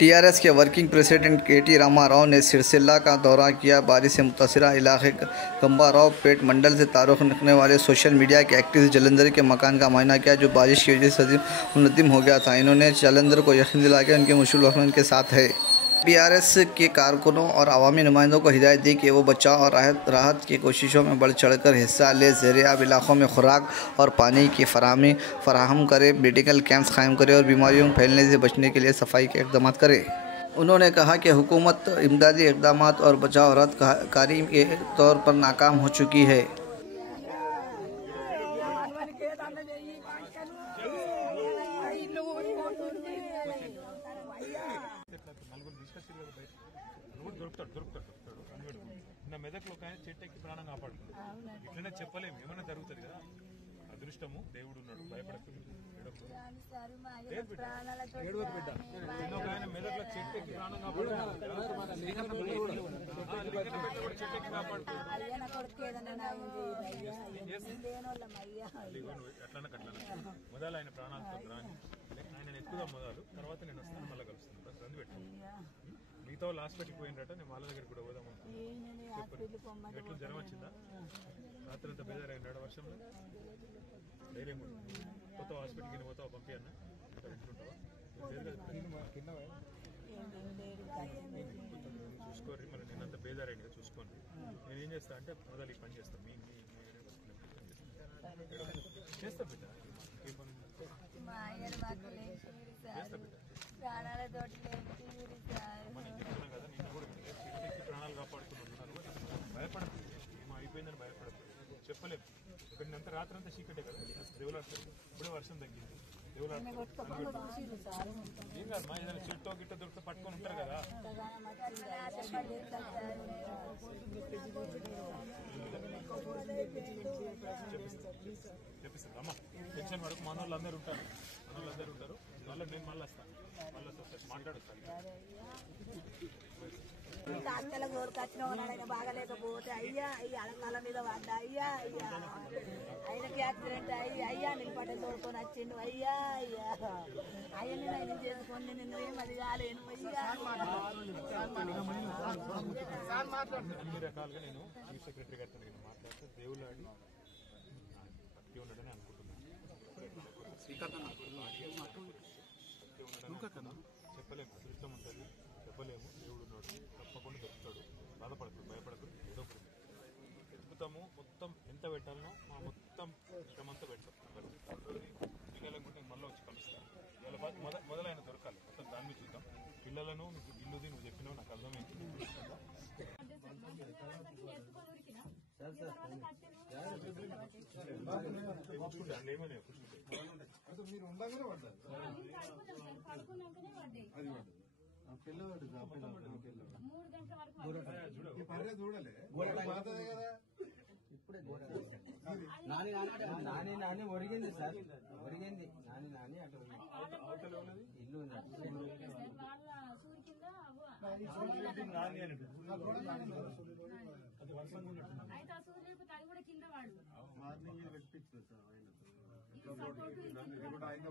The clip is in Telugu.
टीआरएस के वर्किंग प्रेसिडेंट केटी रामाराव ने सिरसिल्ला का दौरा किया। बारिश से मुतासिरा इलाके गंबाराव पेट मंडल से तारुफ रखने वाले सोशल मीडिया के एक्टिविस्ट जलंधर के मकान का मुआयना किया, जो बारिश की वजह से मुनद्दिम हो गया था। इन्होंने जलंधर को यकीन दिला के उनके मुश्किल वक्त उनके साथ है। टीआरएस के कारकुनों और अवामी नुमाइंदों को हिदायत दी कि वो बचाव और राहत की कोशिशों में बढ़ चढ़कर हिस्सा ले, ज़ेरियाब इलाकों में खुराक और पानी की फराहम करे, मेडिकल कैंप्स कायम करे और बीमारियों फैलने से बचने के लिए सफाई के इक़दाम करे। उन्होंने कहा कि हुकूमत इमदादी इक़दाम और बचाव राहत कारी के तौर पर नाकाम हो चुकी है। మెదక్లో ఒక ఆయన చెట్టెక్కి ప్రాణం కాపాడుతుంది. ఇట్లనే చెప్పలేము, ఏమైనా జరుగుతుంది కదా. అదృష్టము దేవుడు ఉన్నాడు, భయపడకుండా ఒక ఆయన మెదక్లో చెట్టెక్కి ప్రాణం కాపాడుతున్నాడు. మొదలు ఆయన ప్రాణాలతో రాని ఆయన ఎక్కువ మొదలు తర్వాత నేను వస్తాను, మళ్ళీ కలుస్తాను. రంది పెట్టాను. మిగతా వాళ్ళు హాస్పిటల్కి పోయినరట. నేను వాళ్ళ దగ్గర కూడా పోదాం అనుకున్నాను. ఎట్లు జ్వరం వచ్చిందా? రాత్రి అంతా బేజారైనాడు వర్షంలో. ధైర్యం కొత్త హాస్పిటల్కి పోతావా? పంపి అన్న ఇంట్లుంటావా? చూసుకోండి. మరి నేను అంత బేజారైంది కదా, చూసుకోండి. నేను ఏం చేస్తా అంటే మొదలు ఈ పని చేస్తాను. చేస్తా బిడ్డ, ఏ పని చేస్తా బిడ్డ. ప్రాణాలు కాపాడుతున్నారు. భయపడదు, ఏమో అయిపోయిందని భయపడదు. చెప్పలేము. ఇక్కడ అంత రాత్రి అంతా చీకటే కదా. దేవులాడుతుంది. ఇప్పుడే వర్షం తగ్గింది. దేవులాడుతుంది. ఏం కాదు మా, ఏదైనా చెట్టో గిట్ట దొరికితే పట్టుకొని ఉంటారు కదా. చెప్పిస్తాను అమ్మ. టెన్షన్ వరకు మన వాళ్ళు అందరూ ఉంటారు. మళ్ళీ నేను మళ్ళీ వస్తాను. మాట్లాడుతాను. అత్తల గోడుకొచ్చిన బాగలేకపోతే అయ్యా అలకాల మీద పడ్డా, అయ్యా ఆయనకి యాక్సిడెంట్ అయ్యా నిలబడ్డ తోడుకొని వచ్చిండు. అయ్యా అయ్యని నేను చేసుకొని నిన్ను ఏమది కాలేను. అన్ని రకాలుగా నేను చీఫ్ సెక్రటరీ గారితో మాట్లాడితే దేవుళ్ళాడి భక్తి ఉండడని అనుకుంటున్నాను. చెప్పలేము, అదృష్టం ఉంటుంది. చెప్పలేము. దేవుడు ఉన్నాడు, తప్పకుండా దొరుకుతాడు. బాధపడతాడు, భయపడతాడు. ఏదో ఒకటి ఎత్తుతాము. మొత్తం ఎంత పెట్టాలనో మా మొత్తం శ్రమంతా పెడతాం. పిల్లలనుకుంటే మళ్ళీ వచ్చి కలుస్తాను. ఇవాళ మొదలైన దొరకాలి. మొత్తం దాని మీద చూద్దాం. పిల్లలను నీకు ఇల్లుది నువ్వు చెప్పినావు, నాకు అర్థమైంది. పిల్లవాడు చూడలే ఇప్పుడే నాని ఒరిగింది సార్, ఒరిగింది. నాని అటు ఇల్లు మార్నింగ్ పెట్టించారు సార్ ఆయన